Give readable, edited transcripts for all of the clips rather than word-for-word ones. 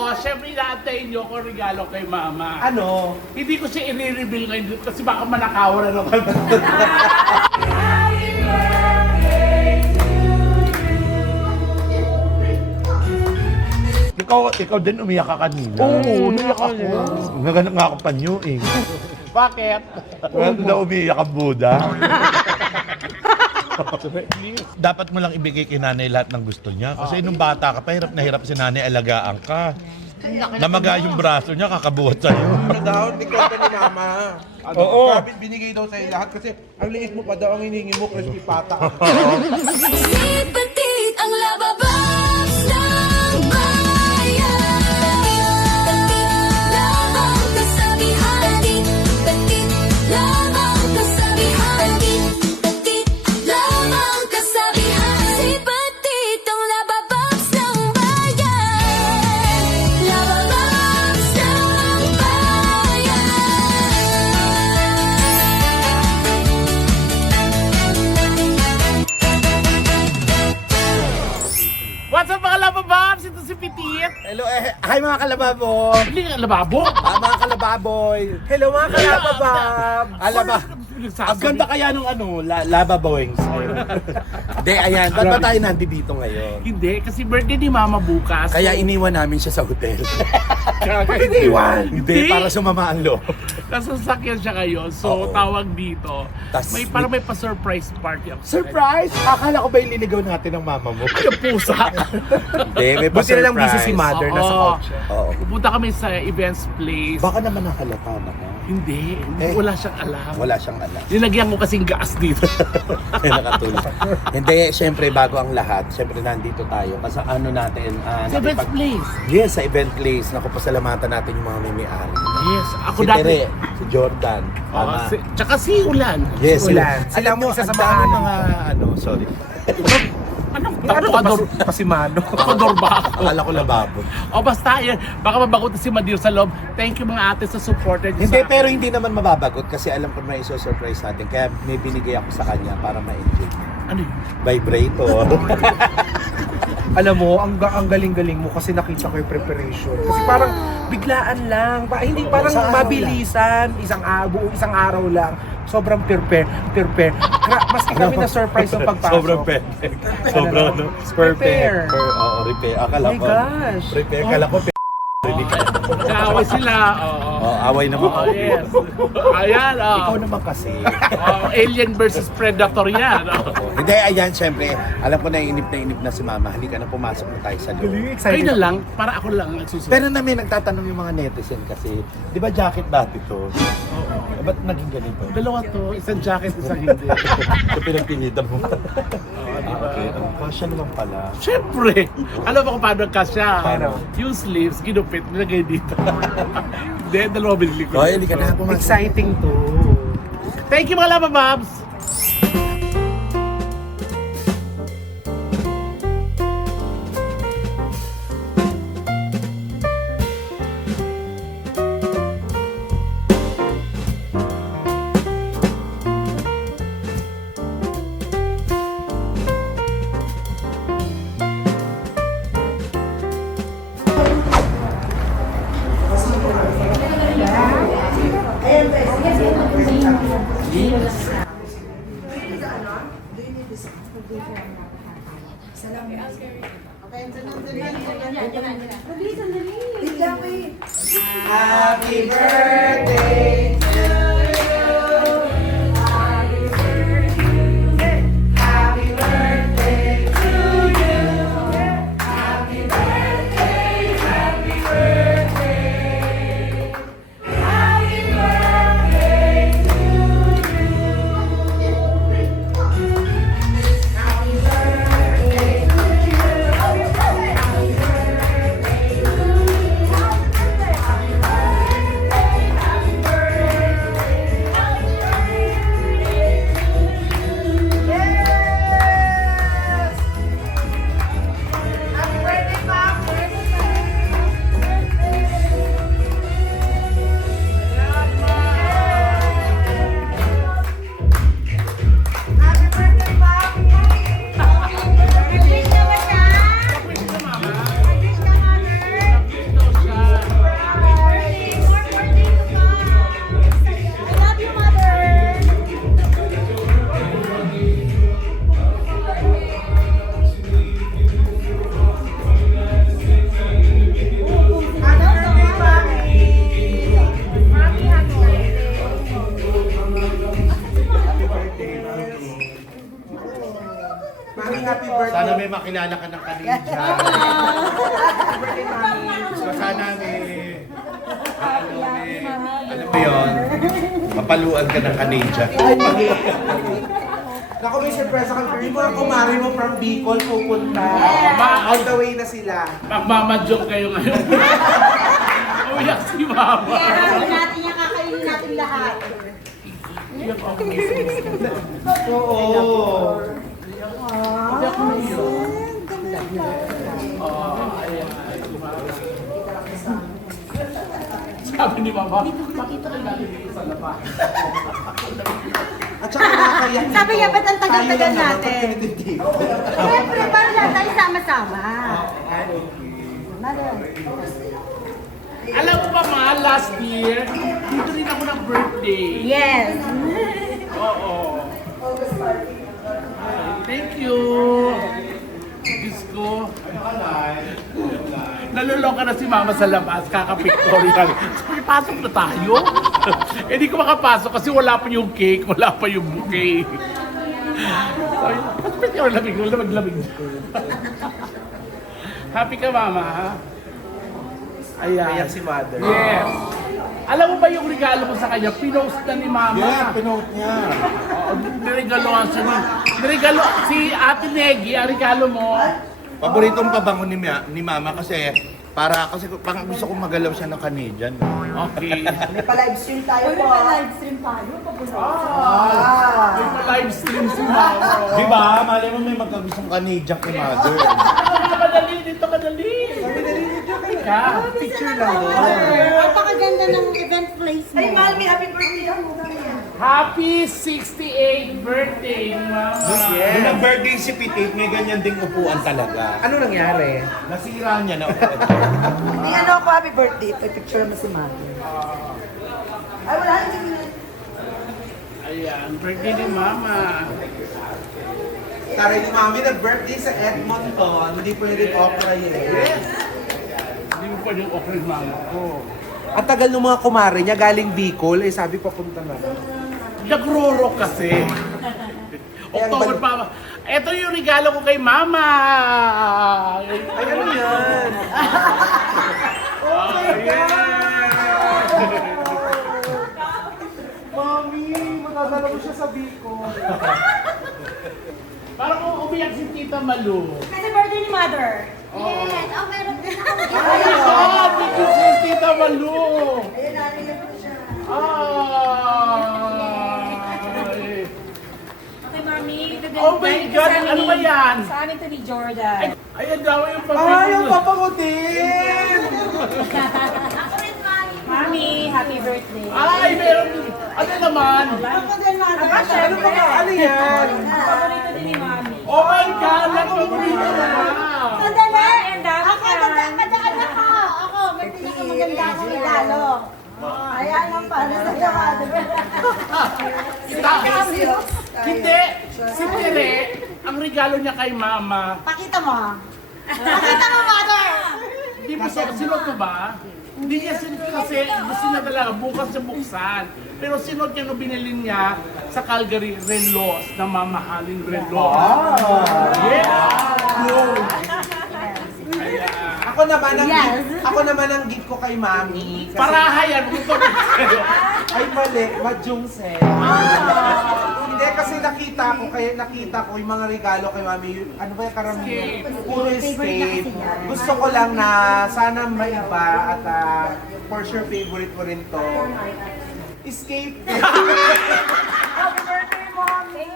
ako, syempre inaantayin niyo ako regalo kay mama. Ano? Hindi ko siya i-reveal ngayon kasi baka manakawan na naman. Ikaw din umiyak ka kanina. Oo, umiyak ako. Naganap nga ako panyo eh. Bakit? Well, na umiyak ang Buddha. Dapat mo lang ibigay kay nanay lahat ng gusto niya. Kasi nung bata ka pa, hirap na hirap si nanay alagaan ka. Namaga yung braso niya, kakabuhat sa'yo. Ano daw, hindi ka ni mama. Oo. Sabi, binigay daw sa'yo lahat kasi ang liit mo pa daw ang hiningi mo, crispy pata. Petit ang lababas ng bayan. Lamang kasabihan. Petit lamang kasabihan. Petit lamang kasabihan. Si Petit ang lababas ng bayan. Lababas ng bayan. What's up mga labababs? Ito si Petit. Hello, hi mga kalababo. Hindi nga lababo. Mga kalababoy. Hello mga kalababab! Alaba. Ang ganda kaya nung lava boings. Hindi, ayan. Ba't ba tayo nandito ngayon? Hindi, kasi birthday ni mama bukas. Kaya iniwan namin siya sa hotel. iniwan. Hindi, para sumama ang loob. Nasa sasakyan siya ngayon. So, Oo. tawag dito. Tas- Parang may pa-surprise party ako. Surprise! Akala ko ba ililigaw natin ng mama mo? Ay, ang pusa. Hindi, may Buti na lang busy si pa-surprise. mother, nasa Oo. kotse. Oo. Pupunta kami sa events place. Baka naman nakalata naman. Hindi, Eh, wala siyang alam. Wala siyang alam. Nilagyan ko kasing gas dito. Kaya nakatulog. Hindi, syempre bago ang lahat, syempre nandito tayo. Kasi ano natin, Sa events place. Yes, sa event place. Naku, pasalamatan natin yung mga may-ari. Yes, ako Si dati. Tere, si Jordan, Oo, tama. tsaka si Ulan. Yes, Ulan. sila. Sila Alam mo mo, isa sa ang dami mga mga ano, sorry. Anong Ano ka tatuador? pasimano? Tatuador ba ako? Akala ko lababo. O basta yan, baka mabagot na si Madir sa loob. Thank you mga ate sa supported niyo Hindi, sa pero hindi naman mababagot kasi alam ko may iso-surprise natin. Kaya may binigay ako sa kanya para ma-enjoy niya. Ano yun? Vibrator. Alam mo, ang galing-galing mo kasi nakita ko yung preparation. Kasi parang biglaan lang. Hindi parang Isang araw mabilisan. Isang araw lang. Sobrang prepare. Maski kami na surprise ng pagpasok. Sobrang pendek. Sobrang ano? Prepare. Oo, repair. Akala Oh my ko. gosh. Prepare. Akala ko. Nag-aaway sila. Oo. Oh, away naman. Oh, yes. Ayan, Ikaw oh. naman kasi. Alien versus Predator yan. Oh. Hindi, ayan, syempre. Alam ko na inip na si Mama. Halika na, pumasok na tayo sa loob. Kayo Excited. na lang, para ako lang ang nagsusunod. Pero na may nagtatanong yung mga netizen kasi, di ba jacket dati to? Oo. Ba't naging ganito? Dalawa to, isang jacket, isang hindi. So pinagpilitan mo. Okay. Kasya naman pala. Siyempre, alam mo kung paano kasya. Paano? Yung sleeves, ginupit, nilagay dito. Hindi, dalawa binili ko. Okay, halika na, pumasok. Exciting to. Thank you mga labababs! Happy birthday to you. Happy birthday to you. Happy birthday, happy birthday. Happy birthday to you. Happy birthday to you. Happy birthday to you. makilala ka ng kanina. Happy birthday, Mami. So sana alam mo yun, mapaluan ka ng kanina. Naku, may surprise ako. Yung mga kumari mo from Bicol pupunta. On the way na sila. Magmamadyong kayo ngayon. Umiyak si Mama. Kaya natin yung kakainin natin lahat. Umiyak ako. Oo. Sabi ni Mama, bakit tayo galing dito sa labas? At saka nakakaya. Sabi niya, ba't ang tagal-tagal natin? Siyempre, Siyempre, para lahat tayo sama-sama. Alam mo ba Ma, last year, dito rin ako ng birthday. Yes. Oo. Thank you. Diyos ko. Naluloko na si Mama sa labas, kaka-pictorial. Sabi, pasok na tayo. Eh, di ko makapasok kasi wala pa yung cake, wala pa yung bouquet. Sabi, ba't yung lamig? Happy ka, Mama, ha? Ayan. Ayan si Mother. Yes. Alam mo ba yung regalo mo sa kanya? Pinost na ni Mama. Yeah, pinote niya. Oo, niregaloan siya ni... Niregalo, si Ate Negi, ang regalo mo. Paboritong pabango ni Mama kasi parang gusto kong magalaw siya ng Canadian. Okay. May pa-livestream tayo po. May pa-livestream tayo. May pa-livestream si Mama. Di ba? Malay mo may magkagustong Canadian kay Mother. Kadali, dito kadali. Ka. Picture lang doon. Napakaganda ng event place mo. Ay, Malmi, happy birthday. Happy 68th birthday, Mama. Nung nag-birthday si Pitit, may ganyan ding upuan talaga. Ano nangyari? Nasira niya na upuan. Hindi ano ako happy birthday. Picture mo si Mami. Ay, wala. Ayan, birthday ni Mama. Taray ni Mami, nag-birthday sa Edmonton. Hindi pwede opera yun. Yes. Hindi mo pa yung okray Mama ko. Ang tagal ng mga kumare niya, galing Bicol, eh sabi papunta na. Nagruro kasi. October pa. Ito yung regalo ko kay Mama. Ay, ano yan? Oh, yeah. Mami, matadala mo siya sa Bicol. Parang kung umiyak si Tita Malu. Kasi birthday ni Mother. Yes, oh, meron din ako. Ay, thank you si Tita Malu. Ayun, narinig ko siya. Ay. Okay, Mami. Oh my God, ano ba yan? Sa amin to ni Jordan. Ay, ang dawa yung Ay, pamilya. yung papangutin! Ako rin, Mami. Mami, happy birthday. Ay, meron din. Ano naman? Ako din, Mother. Aba, Ano ba ano yan? Paborito din ni Mami. Oh my God, nagpaborito na. Sandali! Ang dami Ako, ka. madaan ako. Ako, may pinakamaganda akong regalo. Ayan ang para sa Mother. Hindi, si Tere, ang regalo niya kay Mama, Pakita mo. Pakita mo, Mother! hindi mo sinod ko ba? Hindi niya sinod kasi gusto niya talaga bukas siya buksan. Pero sinod niya nung binili niya sa Calgary relos na mamahaling relos. Yeah! Ako naman ang gift ko kay Mami. Kasi, Parahayan, gusto ko sa'yo. ay mali, Majungse. Hindi kasi nakita ko yung mga regalo kay Mami. Ano ba yung karamihan? Puro escape. Gusto ko lang na sana maiba at for sure favorite ko rin to. Escape. Happy birthday, Mommy!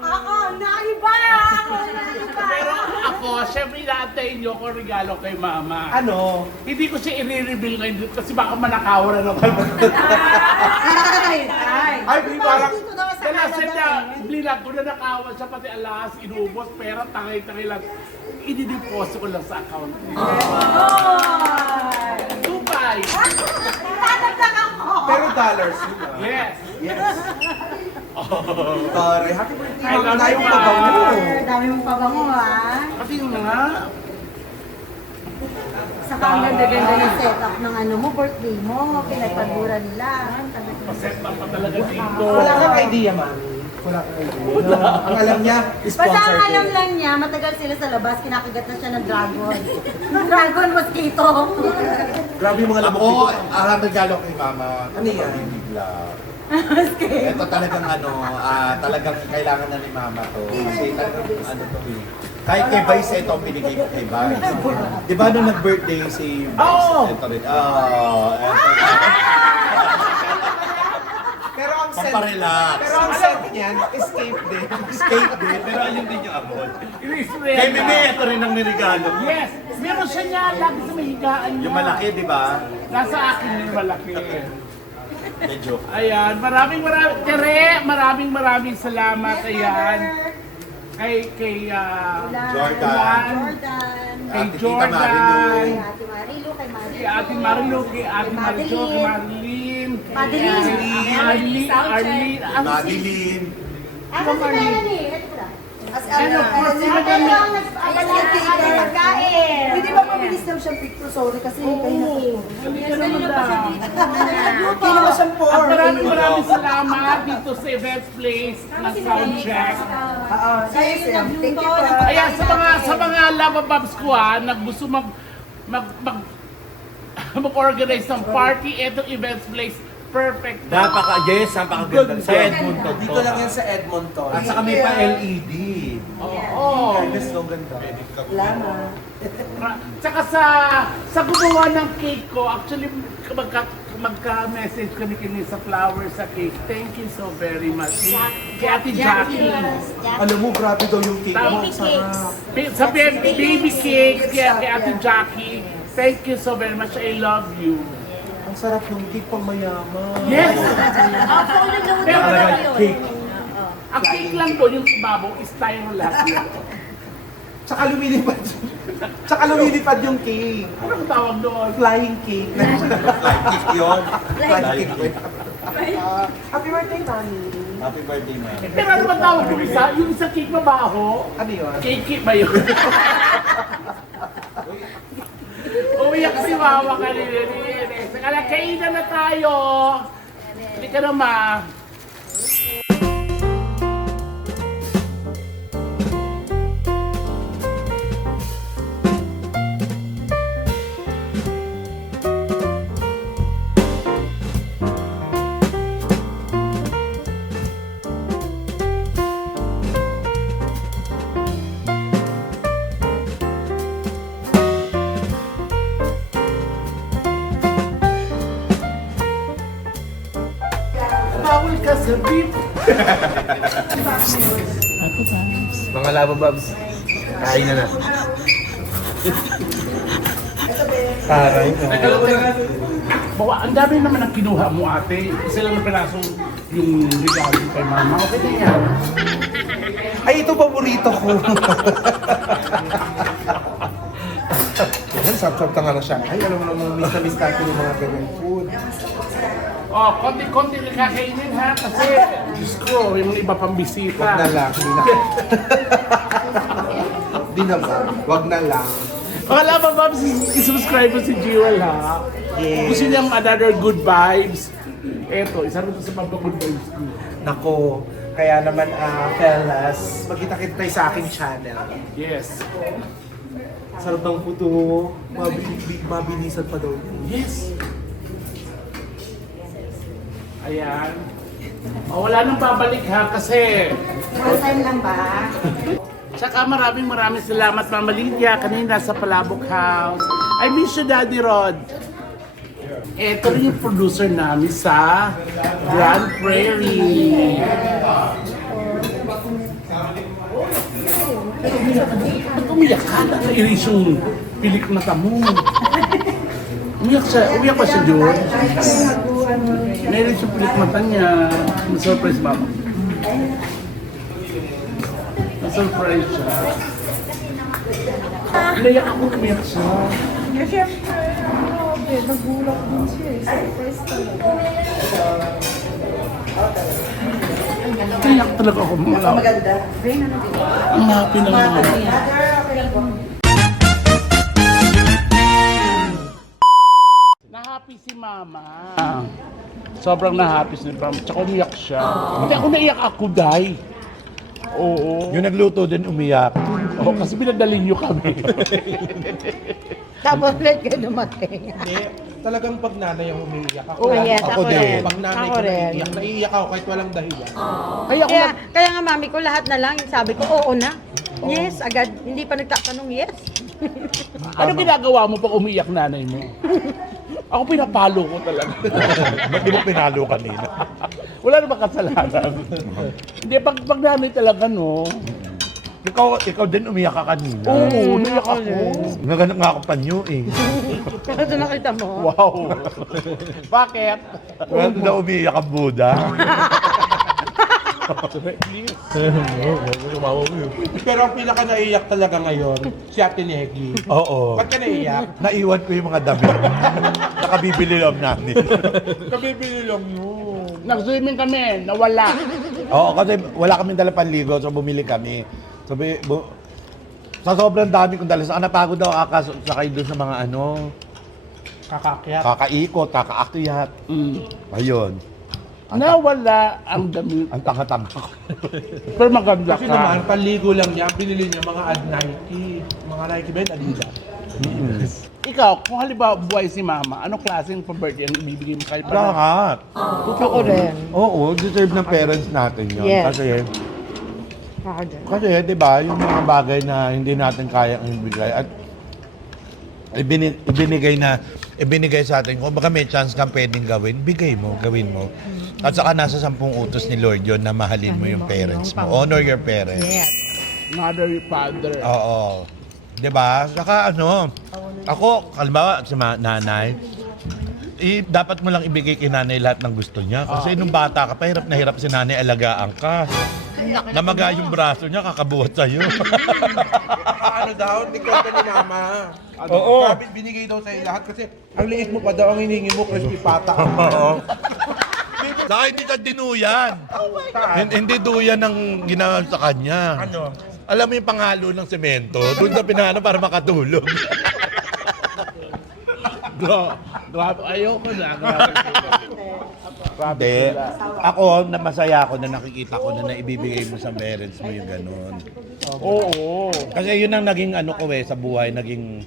Ako, naiba! Ako, naiba! Pero ako, syempre inaantayin niyo ko regalo kay Mama. Ano? Hindi ko siya i-reveal ngayon kasi baka manakawan na naman. Ay, parang Dito naman sa Kaya Canada. siya, blinak ko na nakawan siya pati alas, inubos, pera, tangay-tangay lang. Idideposit ko lang sa account niya. Dubai! Tatagdag ako! pero dollars yun. Yes! Yes. Sorry, happy birthday. I love Tayo you, pa ba? Mother, dami mong pabango, ha? Kasi yun nga, Saka ang ganda-ganda ng setup ng ano mo, birthday mo. Pinagpagura nila. paset na pa talaga dito. Wala kang idea, Mami. Wala kang idea. Ang alam niya, Basta sponsor ang alam din. lang niya, matagal sila sa labas, kinakagat na siya ng dragon. Dragon mosquito. Grabe yung mga Ako, lamok. ang regalo kay Mama. Ano yan? Bigla. Ito talagang talagang kailangan na ni Mama to. Kasi talagang to eh. Kahit kay Vice, ito ang binigay ko kay Vice. Di ba nung nag-birthday si Vice? Oo. Ito rin. Pero ang set, Pamparelax. pero ang set niyan, escape din. Escape din, pero ayun din yung abot. Inisprayan Kay na. Mimi, ito rin ang nirigalo. Yes! Meron siya niya, lagi sa mahigaan niya. Yung malaki, di ba? Nasa akin yung malaki. Medyo. Ayan, maraming salamat. Ayan. Kay Jordan. kay Ate Tita Jordan, Marilu. Ate Marilu, kay Marilu. kay Ate Marilu, kay Ate Marilu, kay Marilyn, Madeline. Arlene, ano si Madeline. Ano si Melanie? Ito lang. And of course, si Madam. Pagkain. Hindi ba mabilis daw siyang picture? Sorry kasi kayo na. Hindi ka naman daw. Hindi naman siyang At for. maraming salamat dito sa Events Place na Soundcheck. Oo, sige sir. Thank you po. Ayan, sa mga Lava Bobs ko na gusto mag-organize ng party, etong Events Place, perfect. Napakaganda. Sa Edmonton. Dito lang yan sa Edmonton. At saka may pa LED. Oo. Fairness, no, ganda. Salamat. Tsaka sa gumawa ng cake ko, actually magka-message kami kini sa flowers sa cake. Thank you so very much. Kay Ate Jackie. Alam mo, grabe daw yung cake mo. Baby Sarap. Sa baby cake, kay Ate Jackie. Thank you so very much. I love you. Ang sarap yung cake pang mayaman. Yes! Pero Cake. ang cake lang po, yung ibabaw, is tayo lahat yun. Tsaka lumilipad. Tsaka lumilipad yung cake. Anong tawag doon? Flying cake. Like yun. Flying cake. Happy birthday, Mami. Happy birthday, man. Pero ano ba tawag yung isa? Yung isa cake mabaho? Ano yun? Cake ba yun? Umiyak si Mama kanina. Kaya kainan na tayo. Hindi ka na ma. Bawal ka sa beef. Mga Lava Bobs, kain na. Taray na. Bawa, ang dami naman ang kinuha mo ate. Isa lang na pinasong yung regalo kay Mama. Okay na yan. Ay, ito paborito ko. Yan, sarap-sarap na nga na siya. Ay, alam mo naman, miss na miss natin yung mga ganyan food. Oh, konti-konti na kakainin ha. Kasi, Diyos ko, yung iba pang bisita. Wag na lang, hindi na. Di naman, wag na lang. Mga Lava Bobs, isubscribe mo si Jewel ha. Yes. Gusto niya another good vibes. Eto, isa rin sa mga good vibes ko. Nako, kaya naman, fellas, magkita-kita tayo sa aking channel. Yes. Sarap ng puto, mabilisan pa daw. Yes. Ayan. Oh, wala nang babalik ha kasi One time lang ba? tsaka maraming salamat Mama Lydia kanina sa Palabok House. I miss you Daddy Rod. Ito rin yung producer namin sa Grand Prairie. Ba't umiyak ka? Nairis yung pilik na tamo. Umiyak pa siya doon. Nairis yung pilik mata niya. Na-surprise Mama. Na-surprise siya. Naiyak ako, umiyak siya. Siyempre, grabe. Nagulat din siya. Surprise talaga. Naiyak talaga ako. Maganda. Ang happy ng mga. Na happy si Mama. Sobrang na-happy si Mama. Tsaka umiyak siya. Hindi ako naiyak ako, Day. Oo. Yung nagluto din umiyak. Oo, kasi binadali niyo kami. Tapos ulit kayo dumating. Hindi, talagang pag nanay ang umiiyak ako. Oh, yes, ako din. rin. Pag nanay Ako ko rin. naiiyak, naiiyak ako kahit walang dahilan. Kaya ako Kaya nga mami ko lahat na lang, sabi ko oo na. Yes, agad. Hindi pa nagtatanong yes. ano ginagawa mo pag umiyak nanay mo? Ako pinapalo ko talaga. Ba't di mo pinalo kanina? Wala namang kasalanan. Hindi, pag nanay talaga, no? Ikaw din umiyak ka kanina. Oo, umiyak ako. Naganap nga ako panyo eh. Kasi nakita mo. Wow. Bakit? Well, na umiyak ang Buddha. Pero ang pinaka naiiyak talaga ngayon, si Ate Negi. Oo. Ba't ka naiiyak? Naiwan ko yung mga damit. Nakabibili lang namin. Kabibili lang yun. Nag-swimming kami, nawala. Oo, kasi wala kaming dala panligo, so bumili kami. Sa sobrang dami kong dala, saka napagod daw sakay doon sa mga Kakakyat. kakaikot, kakaakyat. Ayun. Nawala ang damit. Ang tanga-tanga ko. Pero maganda Kasi ka. naman, panligo lang niya, binili niya mga Nike. Mga Nike ba yun? Adidas. Ikaw, kung halimbawa buhay si Mama, anong klaseng pa-birthday ang ibibigay mo kay Mama? Lahat. Ako rin. Oo, deserve ng parents natin yun. Yes. Kasi, Ako din. kasi di ba, yung mga bagay na hindi natin kayang ibigay at ibinigay sa atin, kung baka may chance kang pwedeng gawin, bigay mo, gawin mo. At saka nasa 10 utos ni Lord yun na mahalin mo yung parents mo. Honor your parents. Yes. Mother, father. Oo. Di ba? Saka ako, halimbawa sa nanay, dapat mo lang ibigay kay nanay lahat ng gusto niya. Kasi nung bata ka pa, hirap na hirap si nanay, alagaan ka. Namaga yung braso niya, kakabuhat sa'yo. Ano daw? Hindi kwento ni Mama. Oo. Sabi, binigay daw sa'yo lahat kasi ang liit mo pa daw, ang hiningi mo, crispy pata. Oo. Saka hindi ka dinuyan. Hindi duyan ng ginawa sa kanya. Ano? Alam mo yung pangalo ng semento? Doon sa pinano para makatulog. Grabe, ayoko na. Grabe Hindi. sila. Ako, masaya ako na nakikita ko na naibibigay mo sa parents mo yung ganun. Oo. Kasi yun ang naging ko sa buhay, naging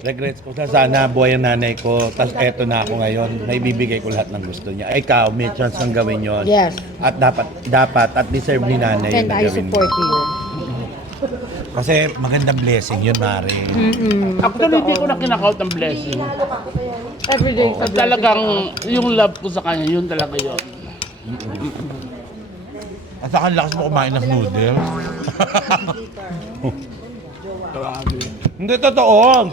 regrets ko. Sana buhay ang nanay ko, tapos eto na ako ngayon, naibibigay ko lahat ng gusto niya. Ikaw, may chance kang gawin yun. Yes. At dapat, at deserve ni nanay yun And na I gawin mo. support you. Kasi magandang blessing yun, Mare. Actually, hindi ko na kinakount ang blessing. Every day. At talagang yung love ko sa kanya, yun talaga yun. At saka ang lakas mo kumain ng noodles. Grabe. Hindi, totoo.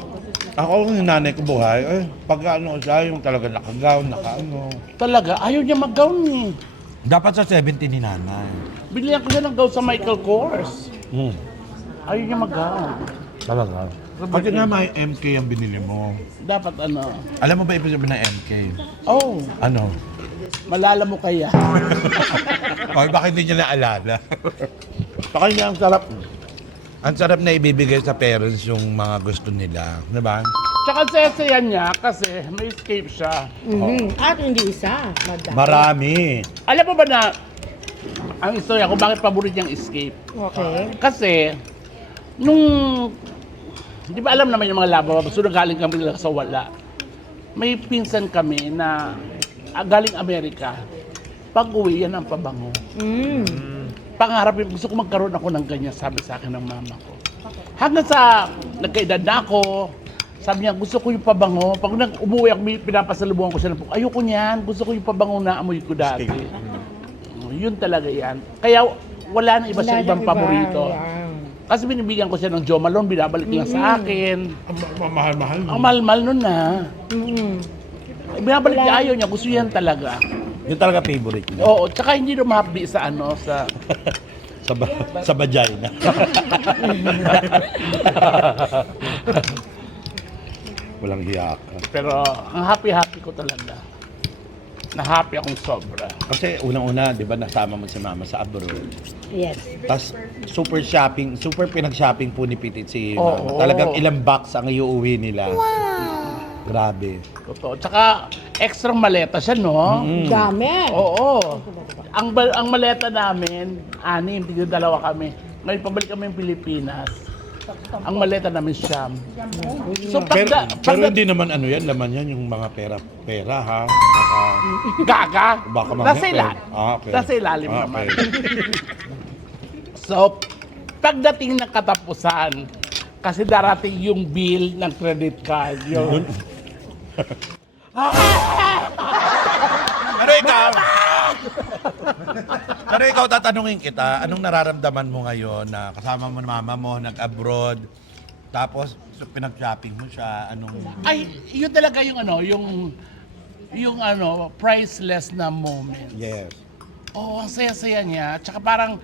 Ako, yung nanay ko buhay, pag siya, yung talaga naka-gown, Talaga, ayaw niya mag-gown eh. Dapat sa 70 ni nanay. Binilihan ko siya ng gown sa Michael Kors. Ayaw niya mag-gown. Talaga. Kasi nga may MK ang binili mo. Dapat ano. Alam mo ba ibig sabihin ng MK? Oh, Ano? malala mo kaya. Or bakit hindi niya naalala? Baka niya ang sarap. Ang sarap na ibibigay sa parents yung mga gusto nila. Di ba? Tsaka saya niya kasi may escape siya. At hindi isa. Madami. Marami. Alam mo ba na ang istorya kung bakit paborito niyang escape? Okay. Kasi, nung, di ba alam naman yung mga laba, so galing kami nila sa wala. May pinsan kami na galing Amerika. Pag-uwi, yan ang pabango. Pangarap, gusto ko magkaroon ako ng ganyan, sabi sa akin ng mama ko. Hanggang sa nagkaedad na ako, sabi niya, gusto ko yung pabango. Pag umuwi ako, pinapasalubungan ko siya ng ayoko niyan, gusto ko yung pabango na amoy ko dati. Yun talaga yan. Kaya wala na iba sa ibang paborito. Kasi binibigyan ko siya ng Jo Malone, binabalik niya sa akin. Mahal-mahal. Ang mahal-mahal nun na. Binabalik niya, ayaw niya, gusto yan talaga. Yung talaga favorite niya. Oo, tsaka hindi lumahapdi sa ano, sa... Sa vagina. Walang hiya ka. Pero ang happy-happy ko talaga. Na-happy akong sobra. Kasi unang-una, di ba, nasama mo si mama sa abroad. Yes. Tapos super pinag-shopping po ni Pitit si Oo. mama. Talagang ilang box ang iuwi nila. Grabe. Totoo. Tsaka, extra maleta siya, no? Dami. Oo. Ang maleta namin, 6, tigil 2 kami. Ngayon, pabalik kami ng Pilipinas. Ang maleta namin siyam. So, Pero hindi naman ano yan, laman yan yung mga pera ha. gaga, Baka mamaya nasa ilalim. okay. Nasa ilalim Okay. naman. So, pagdating ng katapusan, kasi darating yung bill ng credit card. Yung, Pero ikaw, tatanungin kita, anong nararamdaman mo ngayon na kasama mo na mama mo, nag-abroad, tapos pinag-shopping mo siya, anong... ay, yun talaga yung priceless na moment. Yes. Oo, ang saya-saya niya. Tsaka parang,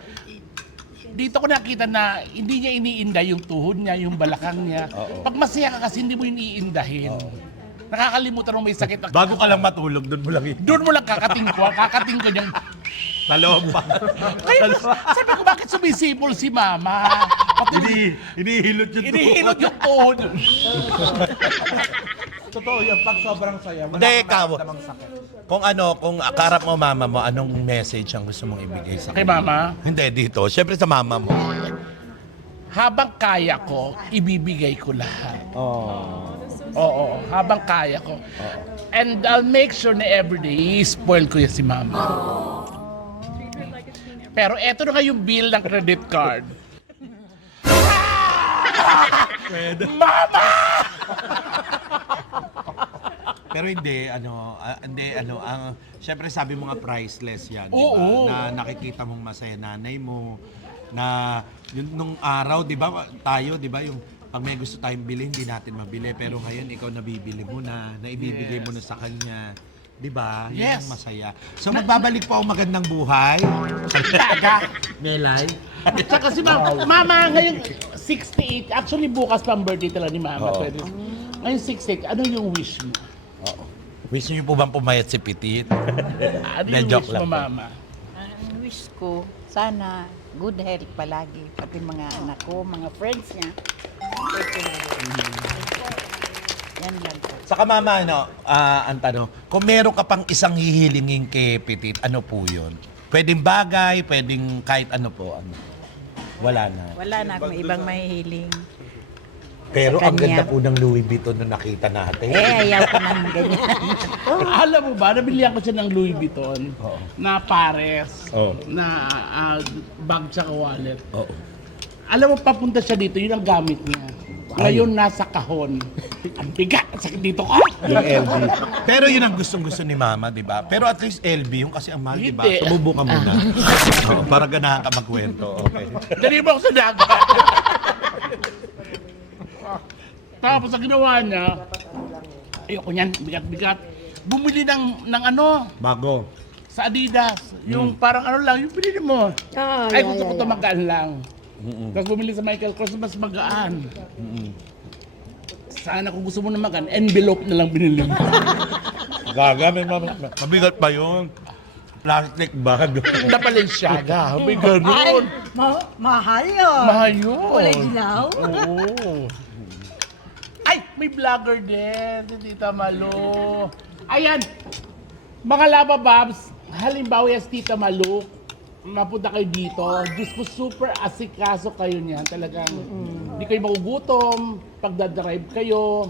dito ko nakita na hindi niya iniinda yung tuhod niya, yung balakang niya. Pag masaya ka kasi, hindi mo yun iindahin. Nakakalimutan mo may sakit. Bago ka lang matulog, doon mo lang Doon mo lang kakating ko niyang... Sa loob pa. Kaya sabi ko, bakit sumisipol si mama? Hinihilot yung Inihilot yung tuhod. Totoo yan, pag sobrang saya, Hindi, ikaw. namang sakit. Kung akarap mo mama mo, anong message ang gusto mong ibigay sa Kay kanya? mama, Hindi, dito. Siyempre sa mama mo. habang kaya ko, ibibigay ko lahat. Oh. Oo, habang kaya ko. And I'll make sure na everyday, spoil ko yan si mama. Pero eto na nga yung bill ng credit card. Mama! Pero hindi, siyempre sabi mo nga priceless yan, di ba? Oo. Na nakikita mong masaya nanay mo, na yun, nung araw, di ba, tayo, di ba, yung pag may gusto tayong bilhin, hindi natin mabili. Pero ngayon, ikaw nabibili mo na ibibigay mo na sa kanya. Di ba? Yan Yes. ang masaya. So magbabalik po ang magandang buhay. Taga. Melay. Tsaka si mama ngayon 68. Actually, bukas pa ang birthday talaga ni mama. Oo. Ngayon 68. Ano yung wish mo? Wish niyo po bang pumayat si Petit? Ano Na yung joke wish lang mo, po. mama? Ang wish ko, sana good health palagi. Pati mga anak ko, mga friends niya. Yan lang po. Saka mama, ang tanong, kung meron ka pang isang hihilingin kay Petit, ano po yun? Pwedeng bagay, pwedeng kahit ano po. Ano? Wala na. Wala na akong ibang mahihiling. Pero Sa ang kanya. ganda po ng Louis Vuitton na nakita natin. Ayaw ko ng ganyan. Alam mo ba, nabilihan ko siya ng Louis Vuitton na pares, Oo. na bag tsaka wallet. Oo. Alam mo, papunta siya dito, yun ang gamit niya. Ngayon, nasa kahon. Ang bigat, sakit dito ka. Yung LV. Pero yun ang gustong-gusto ni Mama, di ba? Pero at least LB, yung kasi ang mahal, di ba? Hindi. Sumubo ka muna. Oo, para ganahan ka magkwento. Okay. Dali mo ako sa dagat. Tapos ang ginawa niya, ayoko niyan, bigat-bigat. Bumili ng ano, Bago. sa Adidas. Yung parang ano lang, yung pinili mo. Ay, gusto ko ito magaan lang. Tapos bumili sa Michael Kors, mas magaan. Sana kung gusto mo na magaan, envelope na lang binili mo. Gaga, Mabigat pa yun. Plastic bag. Na Balenciaga, may ganun. Mahal yun. Mahal yun. Kulay dilaw. Oo. Ay, may vlogger din, si Tita Malu. Ayan, mga Laba Babs, halimbawa yung si Tita Malu, mapunta kayo dito. Diyos ko, super asikaso kayo niyan. Talagang, hindi kayo magugutom, pagdadrive kayo,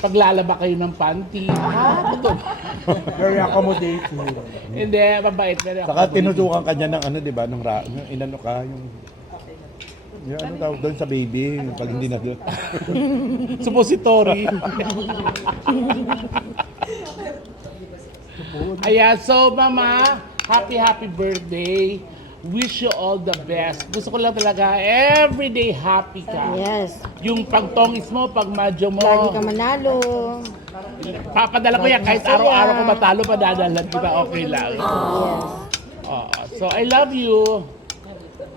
paglalaba kayo ng panty. Ito. Very accommodating. Hindi, mabait. Very Saka accommodating. tinutukan ka niya ng ano, di ba? Ng inano ka, yung ano tawag doon sa baby, pag hindi na doon. Suppository. Ayan, so mama, happy birthday. Wish you all the best. Gusto ko lang talaga, everyday happy ka. Yes. Yung pagtongis mo, pag madyo mo, Lagi ka manalo. papadala ko yan. Kahit araw-araw ko matalo, padadalan kita, okay lang. Yes. Oo. So, I love you.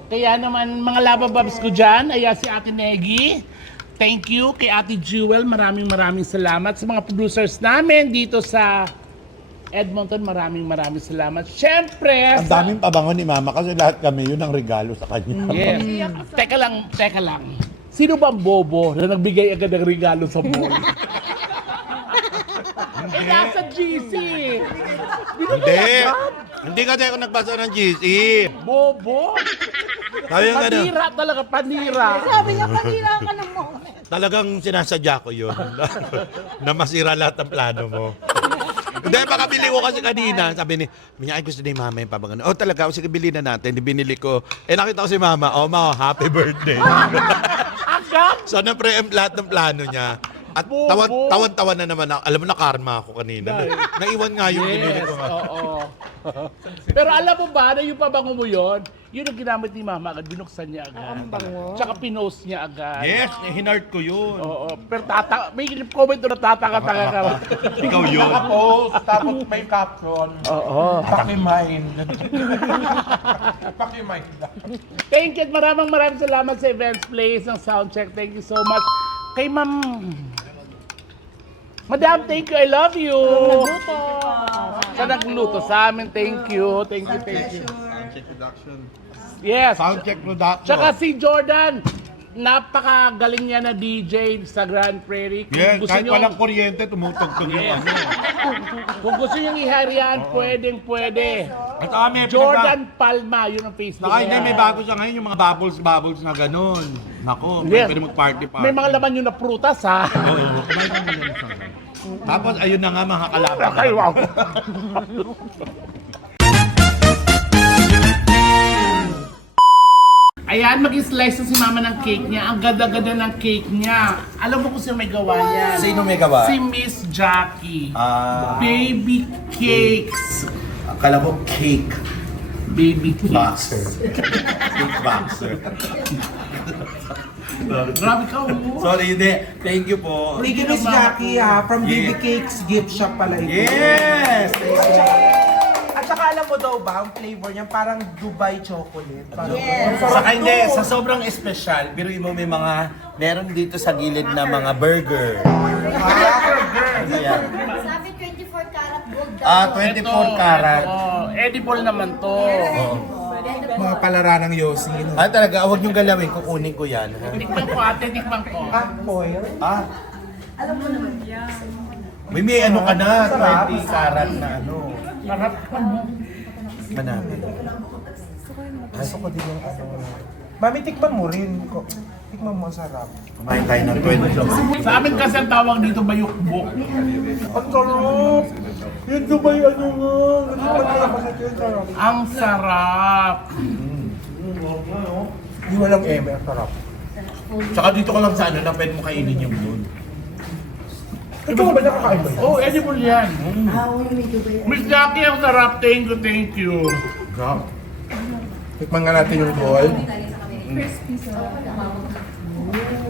Kaya naman, mga Laba Babs ko dyan, ayan si Ate Negi. Thank you kay Ate Jewel. Maraming salamat. Sa mga producers namin dito sa Edmonton, maraming salamat. Siyempre, Ang daming pabango ni Mama kasi lahat kami yun ang regalo sa kanya. yes. Teka lang. Sino bang bobo na nagbigay agad ng regalo sa mall? Nasa GC. Hindi. Hindi kasi ako nagbasa ng GC. Bobo. Sabi yung ano, Panira talaga, panira. Sabi niya, panira ka ng moment. talagang sinasadya ko yun. Na masira lahat ng plano mo. Hindi, pakabili ko kasi kanina. Sabi niya, ay gusto ni mama yung pabagano. Oh, talaga, sige, bili na natin. Binili ko. Nakita ko si mama. Oh, ma, happy birthday. Agad. So, na-preempt lahat ng plano niya. At Bobo. tawan-tawan na naman ako. Alam mo na, karma ako kanina. Naiwan nga yung binili ko nga. Oo. Pero alam mo ba na yung pabango mo yun, yun ang ginamit ni mama agad, binuksan niya agad. Ang bango. Tsaka pinost niya agad. Yes, hinart ko yun. Oo. Pero may comment doon na tataka-taka ka. Ikaw yun. Tapos, tapos may caption. Oo. Pakimind. Pakimind. Thank you at maraming salamat sa Events Place ng Soundcheck. Thank you so much. Kay Ma'am Madam, thank you. I love you. Sa nagluto sa amin. Thank you. Thank you. Thank you. Yes. Soundcheck production. Tsaka si Jordan, napakagaling niya na DJ sa Grand Prairie. Kung Yes, gusto kahit niyo- walang kuryente, tumutugtog yung Yes. ano. Kung gusto niyong iharian, pwede. At saka may Jordan Palma, yun ang Facebook Saka hindi, niya. may bago siya ngayon, yung mga bubbles na ganun. Nako, Yes. pwede mag-party. May mga laman yun na prutas, ha? Oo, kumain ka na sa Tapos, ayun na nga, mga kalaban. Ay, wow. Ayan, mag-slice na si mama ng cake niya. Ang ganda-ganda ng cake niya. Alam mo kung sino may gawa niyan? Sino may gawa? Si Miss Jackie. Ah, Baby cakes. akala ko cake Baby cakes. boxer. Cake boxer. Grabe ka, oh. Sorry, hindi. Thank you po. Thank you, Miss Jackie, from Baby Cakes Gift Shop pala ito. Yes! At saka alam mo daw ba, ang flavor niya parang Dubai chocolate. Parang, Yes. Saka hindi, sa sobrang espesyal, biruin mo meron dito sa gilid na mga burger. Ayan. Sabi 24 karat gold daw. 24 karat. Edible naman to. Mga palara ng Yossi. No? Talaga, huwag niyong galawin, kukunin ko yan. ha? Tikman ko ate, tikman ko. Foil? Alam mo naman. May ano ka na, 20 karat na ano. Sarap ka mo. Manapin. Gusto ko din yung ano. Mami, tikman mo rin. Tikman mo, sarap. Kumain tayo ng 20. Sa amin kasi ang tawag dito bayukbok. Ang sarap! Yung Dubai ano nga. Nagpapagkaya pa sa ito yung sarap. Ang sarap. Hindi walang eme, ang sarap. Tsaka dito ka lang sa ano na pwede mo kainin yung doon. Ito ba nakakain ba yan? Oh, edible yan. May Dubai. Miss Jackie, ang sarap. Thank you. Tikman nga natin yung ball.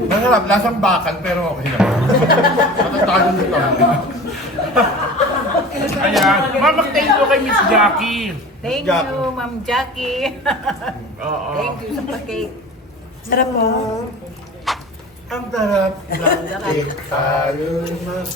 Masarap, lasang bakal pero okay naman. Matatalo nito. Ayan. Mama, thank you kay Miss Jackie. Thank you, Ma'am Jackie. Oo. Thank you sa cake. Sarap mo. Ang sarap. Tayo mas